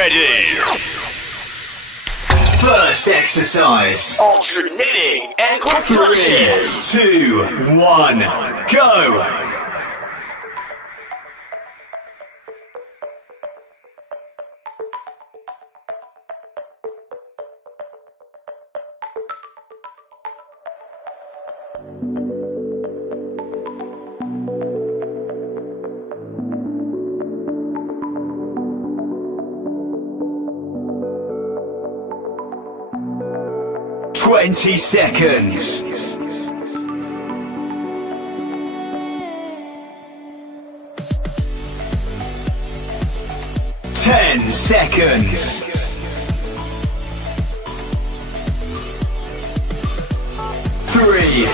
ready. First exercise. Alternating ankle touches. 3, 2, 1, go. 20 seconds. 10 seconds. 3,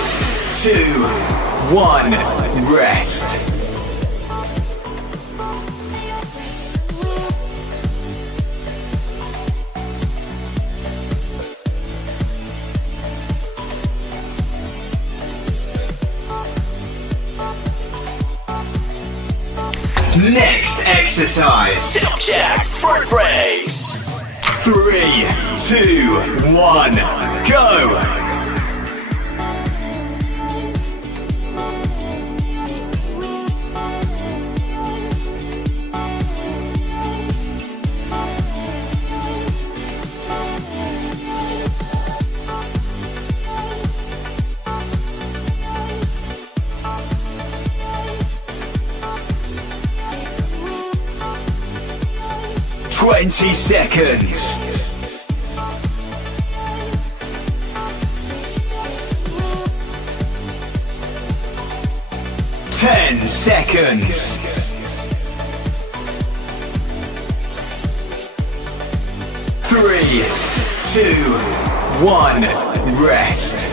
2, 1, rest. Next exercise. Step jack front raise. 3, 2, 1, go. 20 seconds. 10 seconds. 3, 2, 1, rest.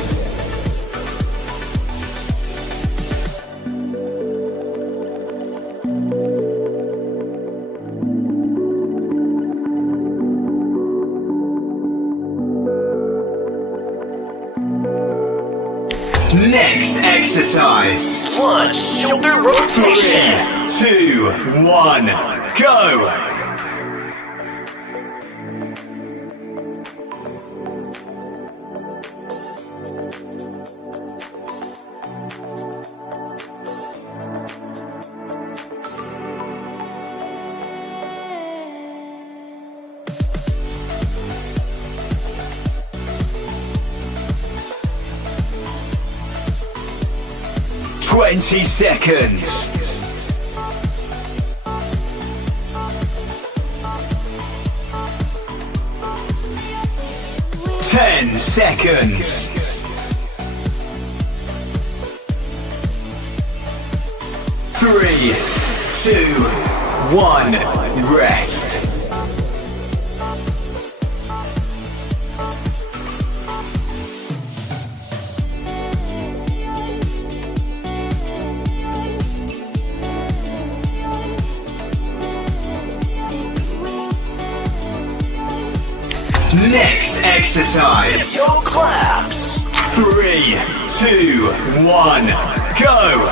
Next exercise. Lunge shoulder rotation. 3, 2, 1, go. 20 seconds. 10 seconds. 3, 2, 1, rest. Next exercise. Go claps. 3, 2, 1, go.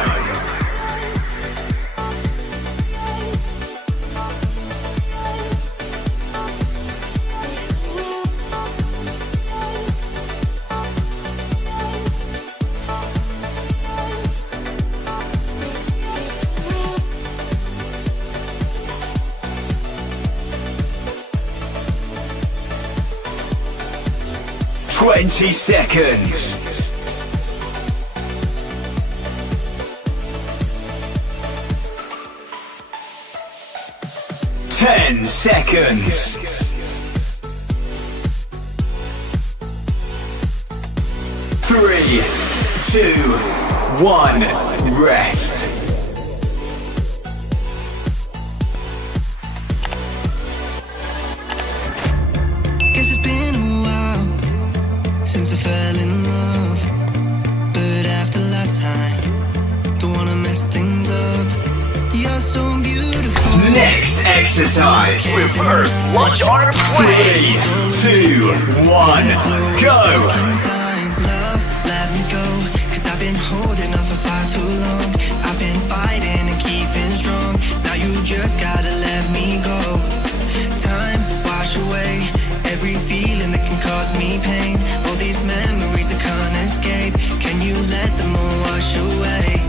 20 seconds. 10 seconds. 3, 2, 1, rest. Guess it's been a while since I fell in love, but after last time, don't wanna mess things up. You're so beautiful. Next exercise. Reverse lunge arm 3, twist. 2, 1, go. Love, let me go, 'cause I've been holding on for far too long. I've been fighting and keeping strong. Now you just gotta let me go. Time every feeling that can cause me pain. All these memories I can't escape. Can you let them all wash away?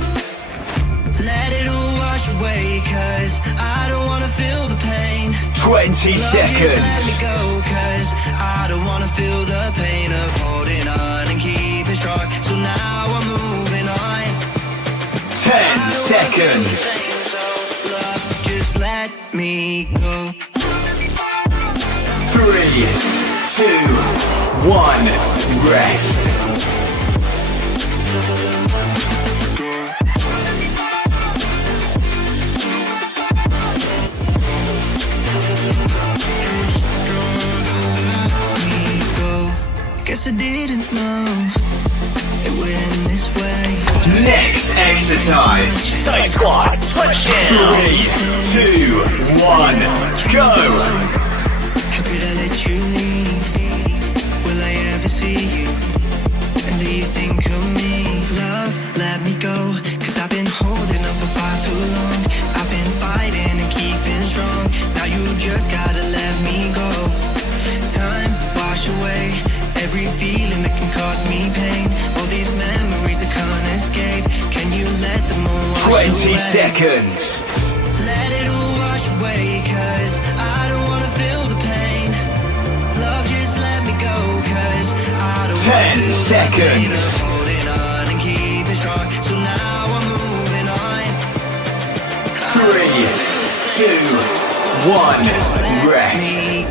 Let it all wash away, cause I don't wanna feel the pain. 20 Love, just seconds. let me go, cause I don't wanna feel the pain of holding on and keeping strong. So now I'm moving on. 10 seconds. So love, just let me go. 3, 2, 1, rest. Guess I didn't know it would end this way. Next exercise. Side squat. Touchdown. 3, 2, 1, go. How could I let you leave? Will I ever see you? And do you think of me? Love, let me go, cause I've been holding up for far too long. I've been fighting and keeping strong. Now you just gotta let me go. Time, wash away every feeling that can cause me pain. All these memories I can't escape. Can you let them all wash 20 away? seconds. Let it all wash away, cause I don't wanna feel the pain. Love, just let me go, cause I don't 10 wanna feel seconds. the pain of holding on and keeping strong. So now I'm moving on. 3, 2, 1, rest.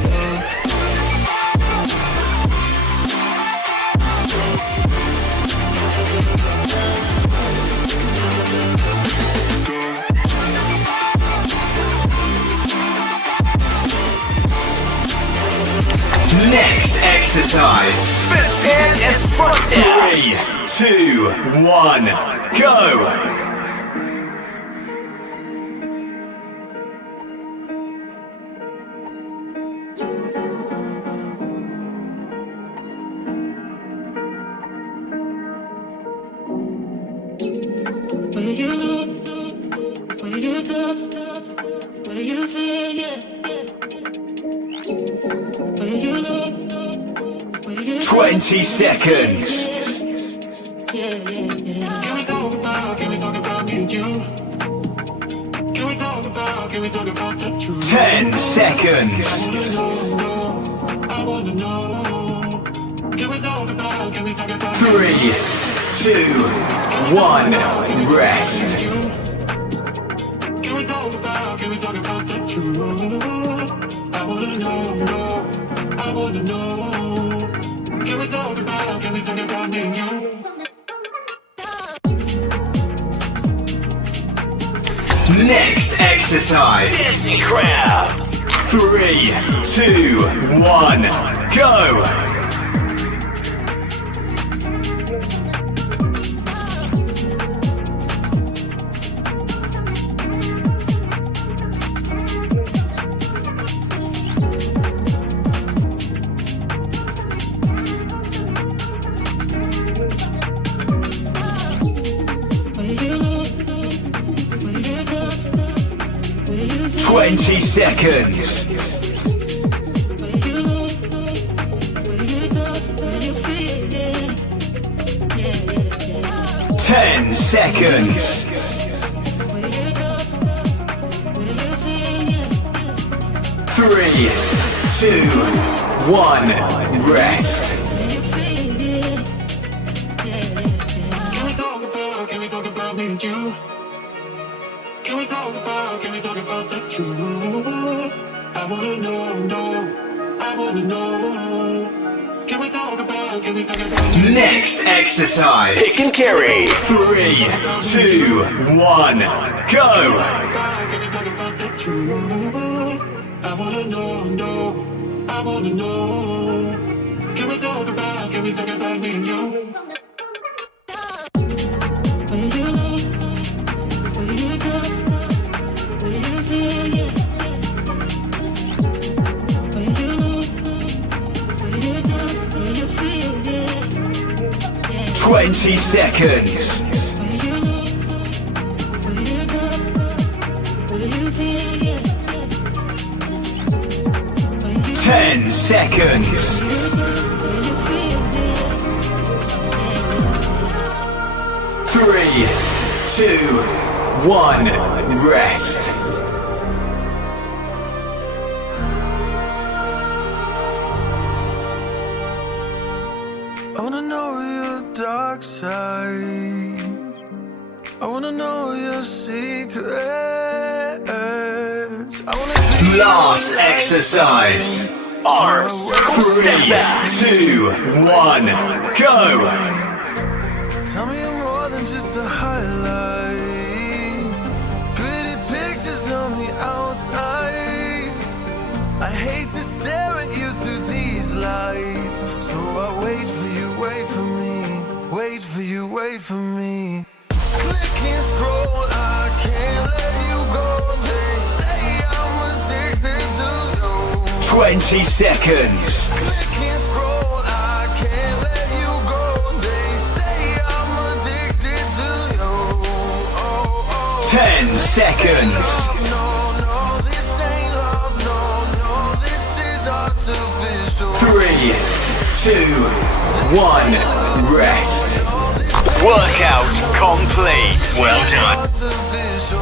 Next exercise. Fist pump and front steps. 3, 2, 1, go. Where you look, where you touch, where you feel, yeah. Where you look, where you 20 seconds. yeah. Can we talk about me and you? Can we talk about the truth? 10 seconds. I wanna know. Can we talk about 3, 2, 1, rest. Can we talk about the truth? I wanna know, I wanna know. Can we talk about me and you? Next exercise. Dancing crab. 3, 2, 1, go. Where you look, where you touch, where you feel, 20 seconds. where you look, where you touch, where you feel, yeah. 10 seconds. Where you touch, where you feel, yeah. 3, 2, 1, rest. Can we talk about me and you? Can we talk about the truth? I wanna know, I wanna know. Can we talk about Next exercise. Pick and carry. 3, 2, 1, go. Can we talk about the truth? I wanna know, I wanna know. Can we talk about me and you? Where you look, where you touch, where you feel, yeah. Where you look, where you touch, where you feel, yeah. 20 seconds. Where you look, where you touch, where you feel, yeah. 10 seconds. 3, 2, 1, rest. I wanna know your dark side. I wanna know your secrets. I wanna Last exercise. Arms, 3, 2, 1, go. tell me you're more than just a highlight. Pretty pictures on the outside. I hate to stare at you through these lights, so I wait for you, wait for me, wait for you, wait for me. Click and scroll, I can't let you go. They say I'm addicted to you. 20 seconds. Click and scroll, I can't let you go. They say I'm addicted to you. Oh, oh. 10 seconds. No, this ain't love. No, this is artificial. 3, 2, 1, rest. Workout complete. Well done. Artificial.